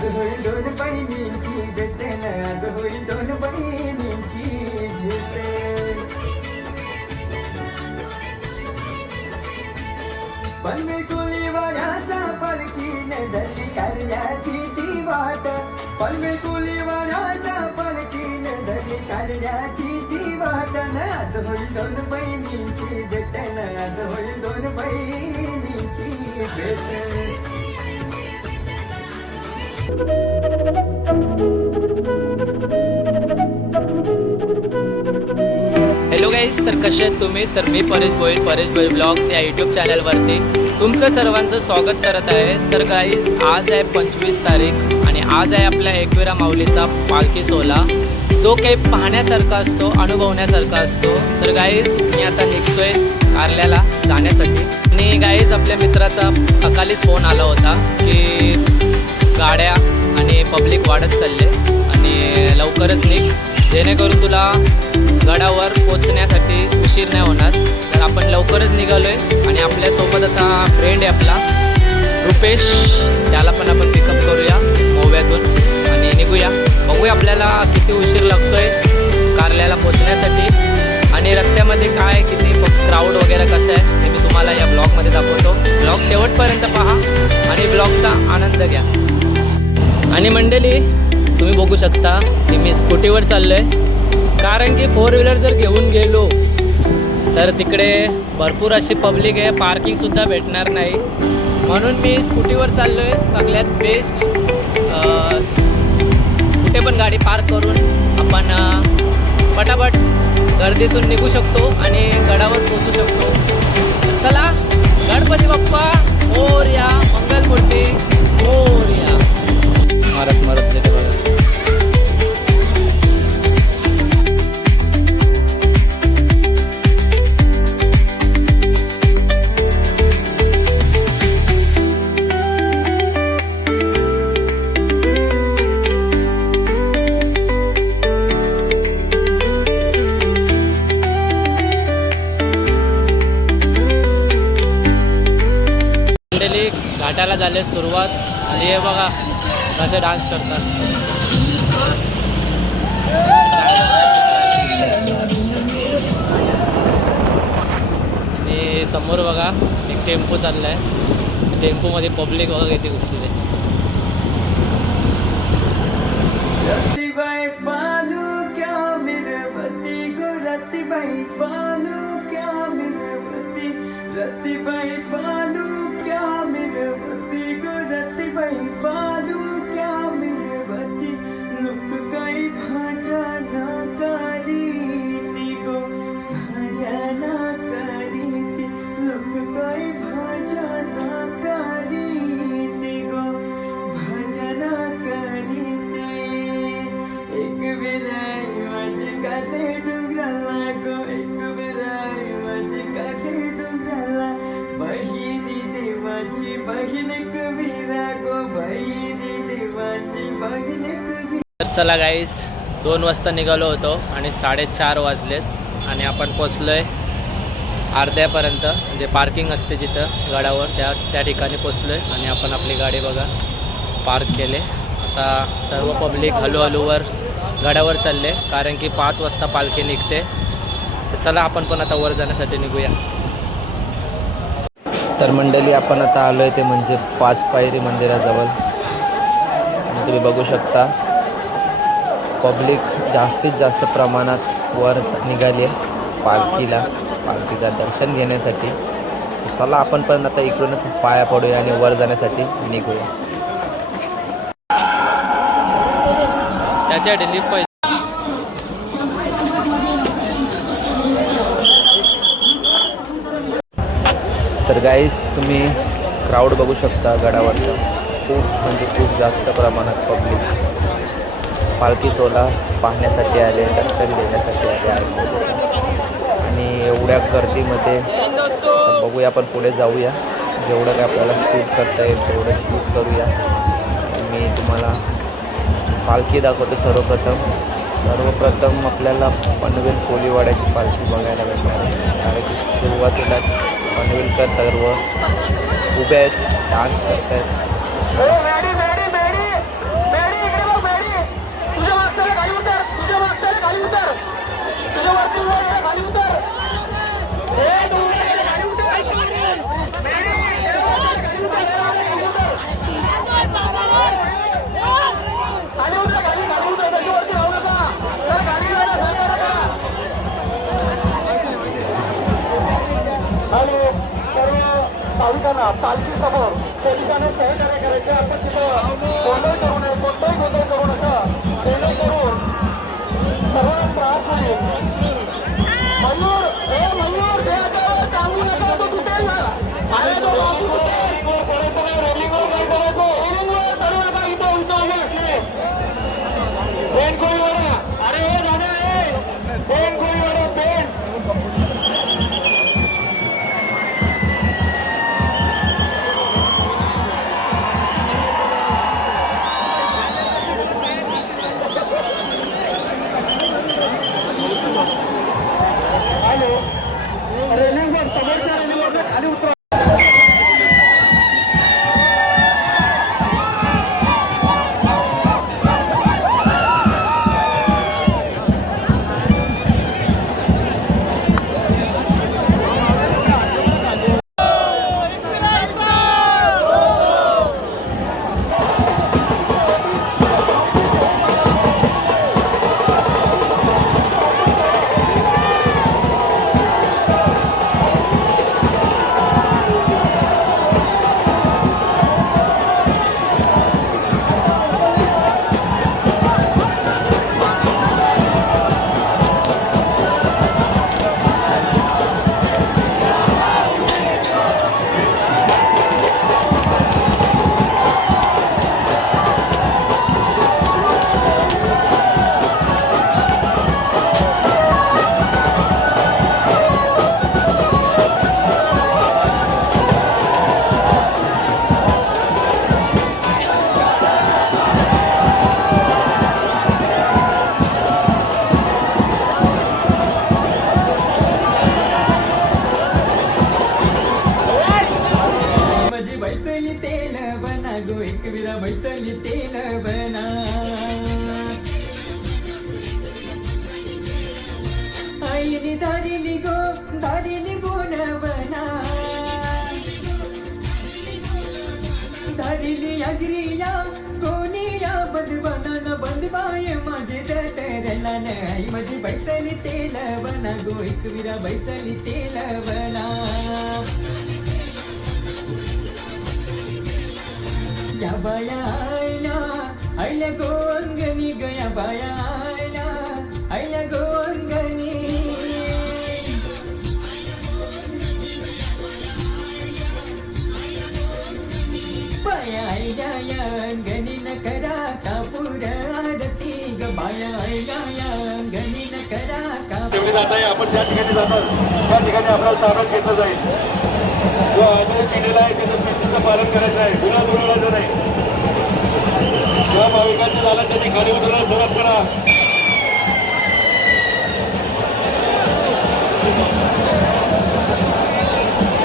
आज होईल दोन बहिणींची भेटन, आज होईल दोन बहिणींची भेट. पनवेल कोळीवाड्याच्या पालखीने धरली कारल्याची ती वाट, पनवेल कोळीवाड्याच्या पालखीने धरली कारल्याची ती वाट. आज होईल दोन बहिणींची भेटन, आज होईल दोन बहिणींची भेट. हॅलो गाईज, तर कसे आहेत तुम्ही? तर मी परेश भोईल ब्लॉग्स या यूट्यूब चॅनलवरती तुमचं सर्वांचं स्वागत करत आहे. तर गाईज, आज आहे 25 तारीख आणि आज आहे आपल्या एकविरा माऊलीचा पालखी सोहळा, जो काही पाहण्यासारखा असतो, अनुभवण्यासारखा असतो. तर गाईज, मी आता निघतोय कारल्याला जाण्यासाठी. आणि गाईज, आपल्या मित्राचा सकाळीच फोन आला होता की गाड्या आणि पब्लिक वाढत चालले आणि लवकरच निघ, जेणेकरून तुला गडावर पोचण्यासाठी उशीर नाही होणार. तर आपण लवकरच निघालो आहे आणि आपल्यासोबत आता फ्रेंड आहे आपला रुपेश, त्याला पण आपण पिकअप करूया मोव्यातून आणि निघूया. बघूया आपल्याला किती उशीर लागतो आहे कारल्याला पोचण्यासाठी आणि रस्त्यामध्ये काय किती क्राऊड वगैरे कसं आहे ते मी तुम्हाला या ब्लॉगमध्ये दाखवतो. ब्लॉग शेवटपर्यंत पहा आणि ब्लॉगचा आनंद घ्या. आणि मंडळी, तुम्ही बघू शकता की मी स्कूटीवर चाललो आहे, कारण की 4 व्हीलर जर घेऊन गेलो तर तिकडे भरपूर अशी पब्लिक आहे, पार्किंगसुद्धा भेटणार नाही. म्हणून मी स्कूटीवर चाललो आहे. सगळ्यात बेस्ट कुठे पण गाडी पार्क करून आपण पटापट गर्दीतून निघू शकतो आणि गडावर पोचू शकतो. चला, गणपती बाप्पा मोरया, मंगलमूर्ती मोरया. मारत मारत देते बघा. घाटाला झाले सुरुवात आणि हे बघा कसे डान्स करतात. आणि समोर बघा एक टेम्पो चालला आहे, टेम्पोमध्ये पब्लिक बघा किती घुसलेली आहे. रतिबाई पालू क्या मिरवती गो, रतिबाई पालू क्या मिरवती, रतिबाई पालू क्या मिरवती गो, रतिबाई पालू क्या मिरवती. लोक काही भाज्या ना करीती गो, भाज्या ना करीती, लोक काही भाज्या ना करीती गो, भाज्या ना करीती. एक विराई माझी काटे डोंगराला गो, एक विराई माझी काटे डोंगराला, बहिणी देवाची बहीण कवीरा गो, बहिणी देवाची बहीण कवीरा. तर चला गाईज, 2 वाजता निघालो होतो आणि 4:30 वाजलेत आणि आपण पोचलो आहे अर्ध्यापर्यंत, म्हणजे पार्किंग असते जिथं गडावर त्या ठिकाणी पोचलो आहे. आणि आपण आपली गाडी बघा पार्क केले. आता सर्व पब्लिक हळूहळूवर गडावर चालले, कारण की 5 वाजता पालखी निघते. तर चला, आपण पण आता वर जाण्यासाठी निघूया. तर मंडळी, आपण आता आलो आहे ते म्हणजे 5 पायरी मंदिराजवळ. आणि तुम्ही बघू शकता पब्लिक जास्तीत जास्त प्रमाणात वर निघाली आहे पालखीचं दर्शन घेण्यासाठी. चला, आपण पण आता इकडूनच पाया पडूया आणि वर जाण्यासाठी निघूया. त्याच्या डेली तर गाईस, तुम्ही क्राऊड बघू शकता गडावरचा. खूप जास्त प्रमाणात पब्लिक पालखी सोहळा पाहण्यासाठी आले, दर्शन घेण्यासाठी आले आहे. आणि एवढ्या गर्दीमध्ये बघूया, आपण पुढे जाऊया. जेवढं काय आपल्याला शूट करता येईल तेवढं शूट करूया. मी तुम्हाला पालखी दाखवतो. सर्वप्रथम आपल्याला पनवेल कोळीवाड्याची पालखी बघायला भेटणार आहे, कारण की सुरुवातीलाच पनवेलकर सर्व उभे आहेत, डान्स करत आहेत. उतरताना पालखी समोर पोलिसांना सहकार्य करायचे. आपण तिथं गोंधळ करू नये, कोणताही गोंधळ करू नका, जेणेकरून सर्वांना त्रास होईल. मयूर मयूर ते आता सांगू नका, तो तुटेल ना. अरे तो करायचं नाही, रेलिंगवर नाही करायचं, रेलिंगवर करू नका. इथं उलट उभे असले पेन कोळी वाडा. अरे दादा पेन कोळी वाडा पेन. हॅलो रेलिंगवर समोरच्या रेलिंगवर खाली उतरा. माझी बैसली तेल बना गो एकविरा बैसली तेल बना. आईने धारिली गुण बना. धारिली अग्रिया कोणिया बंदवाना न बंदवाय माझे दटरला न. आई माझी बैसली तेल बना गो एकविरा बैसली तेल बना. या बाया आयल्या गोंगणी गया बाया आयल्या गोंगणी. बाया आयल्या अंगणी न करा कापूर आरती ग. बाया आयल्या अंगणी न करा कापूर. ठेवली जात आहे. आपण ज्या ठिकाणी जातात त्या ठिकाणी आपल्याला ताब्यात घेतलं जाईल. जो आदेश दिलेला आहे त्याचं शिस्तीचं पालन करायचं आहे, गुन्हा उडवायचं नाही. ज्या भाविकांचं झालं त्यांनी खाली उतरायला सुरुवात करा.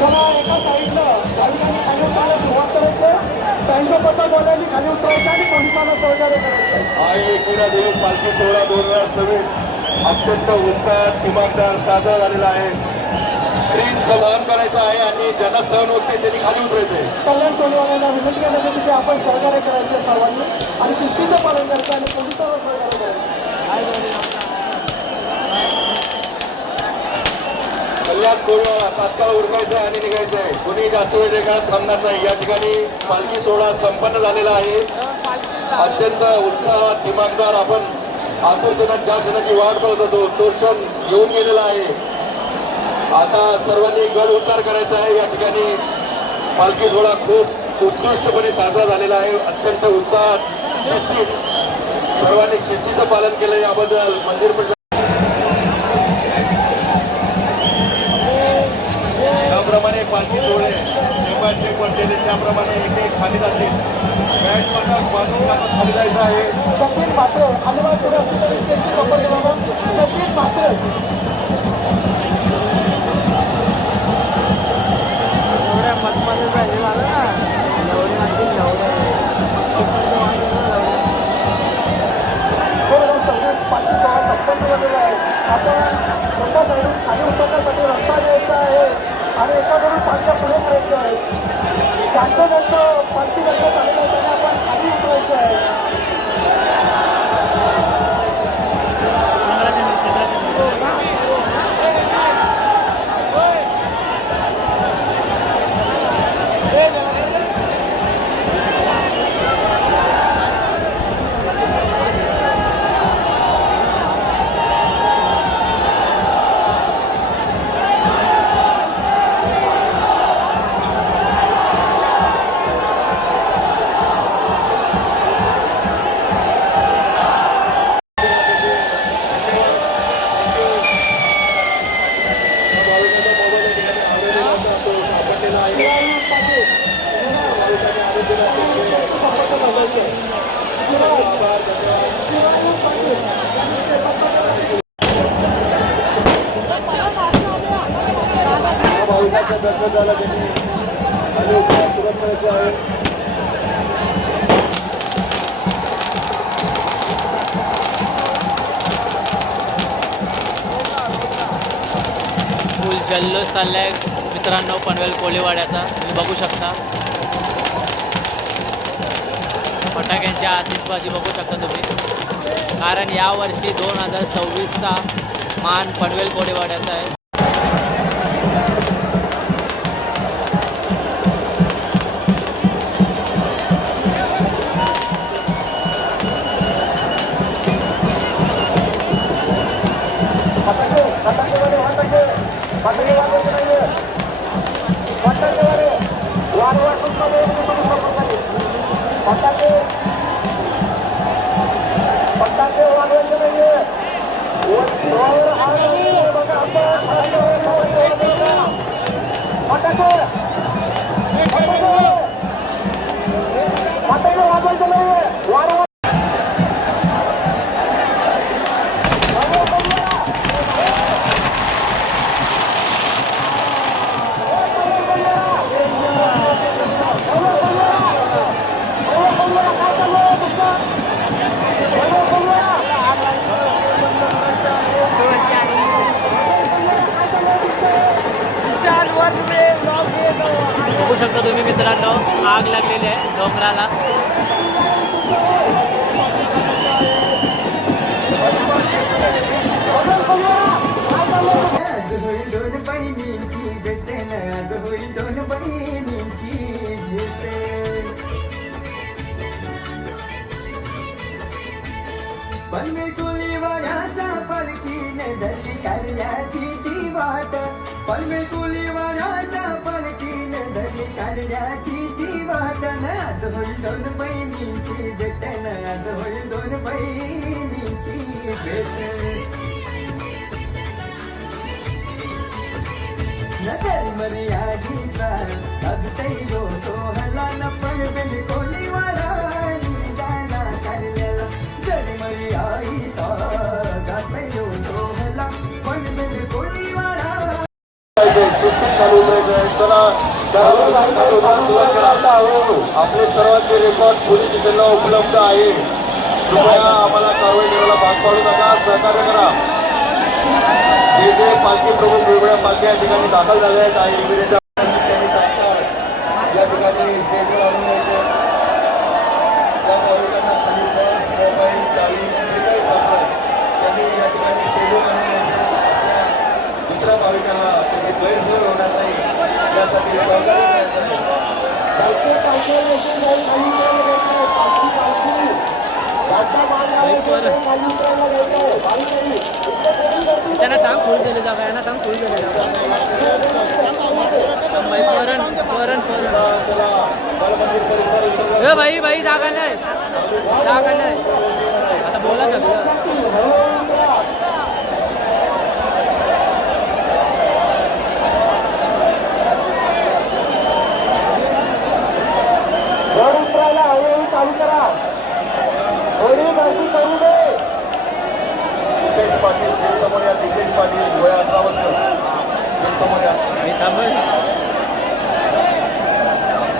चला एका साईडला भाविकांनी खाली उतरायला सुरुवात करायची. त्यांचा पत्ता बोलायला खाली उतरायचं आणि पोलिसांना सहकार्य करायचं. हा एकविरा देव पालखी सोहळा 2026 अत्यंत उत्साहात दिमागदार साजरा झालेला आहे. स्क्रीन सहन करायचं आहे आणि ज्यांना सहन होत नाही त्यांनी खाली उतरायचं आहे. कल्याण टोलवाल्यांना विनंती करण्याचं तिथे आपण सहकार्य करायचं सर्वांनी आणि शिस्तीचं पालन करायचं आणि पोलिसांना सहकार्य करायचं. कल्याण टोलवाला तात्काळ उरकायचं आणि निघायचं आहे. कोणी जास्त वेळ काळात थांबणार नाही. या ठिकाणी पालखी सोहळा संपन्न झालेला आहे. अत्यंत उत्साहात दिमागदार आपण आतुरतेनं ज्या क्षणाची वाट बघत होतो तो क्षण येऊन गेलेला आहे. आता सर्वांनी गड उतार करायचा आहे. या ठिकाणी पालखी सोहळा खूप उत्कृष्टपणे साजरा झालेला आहे. अत्यंत उत्साहात शिस्तीत सर्वांनी शिस्तीचं पालन केलं याबद्दल मंदिर त्याप्रमाणे पालखी सोहळे स्टेप बाय स्टेप बनलेले त्याप्रमाणे एक एक खाली जातील. खाली जायचं आहे. सफेद मात्र अलिबाग थोडे असतील तरी त्यांची कपर केला. सफेद मात्र आपण स्वतः साईडून खाली उतरण्यासाठी रस्ता द्यायचा आहे आणि एकाकडून पालख्या पुढे करायचं आहे. ज्यांचं पालखी रस्ता चाललेला आहे त्यांना आपण खाली उतरायचं आहे. देवाच्या दर्शन झालं त्यांनी आणि उपचार सुरुवात करायचे आहे. फुल जल्लोष चाललाय मित्रांनो पनवेल कोळीवाड्याचा तुम्ही बघू शकता. फटाक्यांची आतिषबाजी बघू शकता तुम्ही. कारण यावर्षी 2026चा मान पनवेल कोळीवाड्याचा आहे. बघू शकता तुम्ही मित्रांनो आग लागलेली आहे डोंगराला. आज होईल दोन बहिणींची भेटेन, आज होईल दोन बहिणींची भेटेन. पनवेल कोळीवाड्याच्या पालखीने धरली कार्याची ती वाट. पनवेल कोळीवाड्याच्या पालखीने धरली कार्याची ती वाट. आज होईल दोन बहिणींची भेटेन, आज होईल दोन बहिणींची भेटेन. नगर मर्यादीचा अगतैलो सोहला न पनवेल कोळीवाडा निघाला कार्याला. जग मर्यादीचा अगतैलो सोहला पनवेल कोळीवाडा. आपले सर्वांचे रेकॉर्ड पोलीस स्टेशनला उपलब्ध आहे. कृपया आम्हाला कारवाई करायला भाग पाडू नका, सहकार्य करा. जे जे पालखी प्रमुख वेगवेगळ्या पालखी या ठिकाणी दाखल झाल्या आहेत आणि इमिडिएट या ठिकाणी स्टेजवर आणून यायचे. त्या भाविकांना खाली बस, मोबाईल, चावी जे काही सापडेल त्यांनी या ठिकाणी स्टेजवर आणून यायचे. दुसऱ्या भाविकांना त्याची गैरसोय होणार नाही यासाठी सहकार्य करायचं. त्यांना सांग फुल दिले जागा, यांना सांग फुल दिले जागा. भाई भाई जागा नाही, जागा नाही. आता बोला सगळं. चालू करा, थोडी माहिती करू दे. दिपेश पाटील समोर या. दिपेश पाटील वय 18 वर्ष समोर या.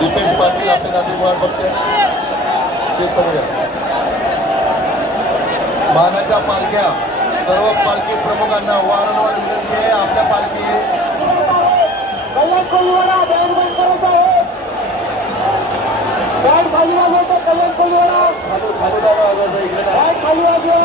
दिपेश पाटील आपले नाते मुळात बघते ते समोर या. मानाच्या पालख्या सर्व पालखी प्रमुखांना वारंवार विनंती आहे. आपल्या पालखी कल्याण कोळीवाडा बँड बंद करत आहे. बँड खाली वाजवतो कल्याण कोळीवाडा. खाली खाली वाजवा.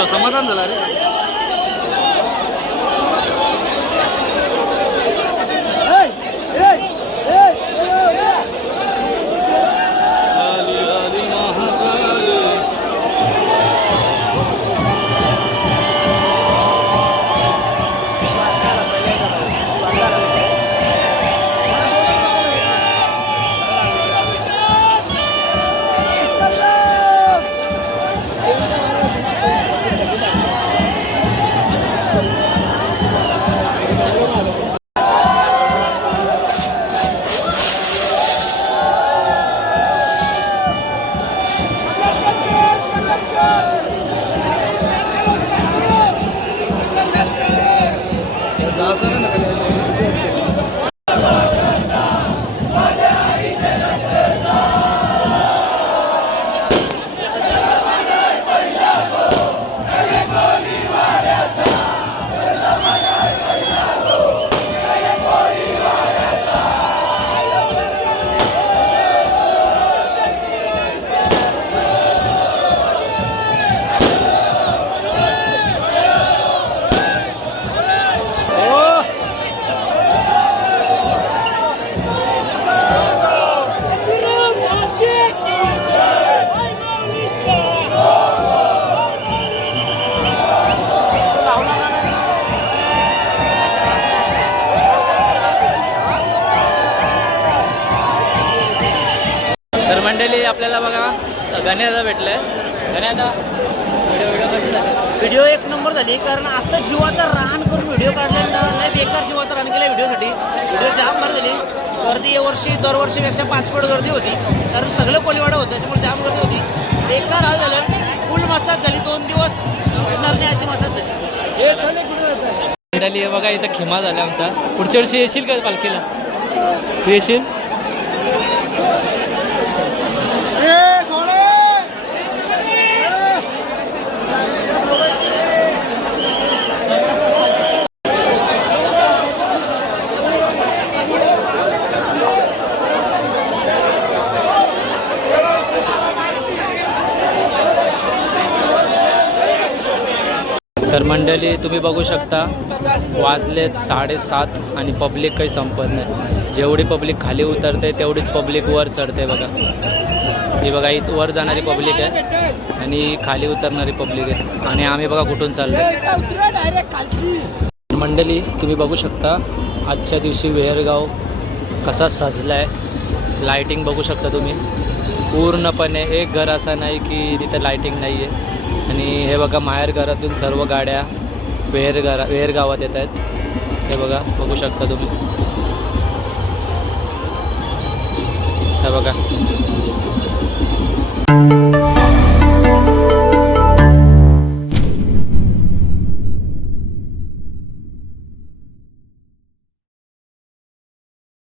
तो समाधान झाला रे. तर मंडळी आपल्याला बघा गण्यादा भेटलंय. गण्यादा व्हिडिओ कशी झाली? व्हिडिओ एक नंबर झाली, कारण असं जीवाचा रान करून व्हिडिओ काढलेला नाही. बेकार जीवाचा रान केला व्हिडिओसाठी. व्हिडिओ जाम भर झाली. गर्दी यावर्षी दरवर्षीपेक्षा 5 पट गर्दी होती, कारण सगळं कोलीवाडा होतं, त्याच्यामुळे जाम गर्दी होती. बेकार हाल झालं. फुल मसाज झाली. 2 दिवस उठणार नाही अशी मसाज झाली. मंडळी बघा इथं खिमा झाला आमचा. पुढच्या वर्षी येशील का पालखीला? तू येशील? तर मंडळी तुम्ही बघू शकता वाजलेत 7:30 आणि पब्लिक काही संपत नाही. जेवढी पब्लिक खाली उतरते तेवढीच पब्लिक वर चढते बघा. ही बघा हीच वर जाणारी पब्लिक आहे आणि खाली उतरणारी पब्लिक आहे. आणि आम्ही बघा कुठून चाललो. मंडळी तुम्ही बघू शकता आजच्या दिवशी वेहरगाव कसा सजला आहे. लाईटिंग बघू शकता तुम्ही पूर्णपणे. एक घर असा नाही की तिथे लाईटिंग नाही आहे. आणि हे बघा माहेर घरातून सर्व गाड्या वेहर गावात येत आहेत. हे बघा बघू शकता तुम्ही. हे बघा.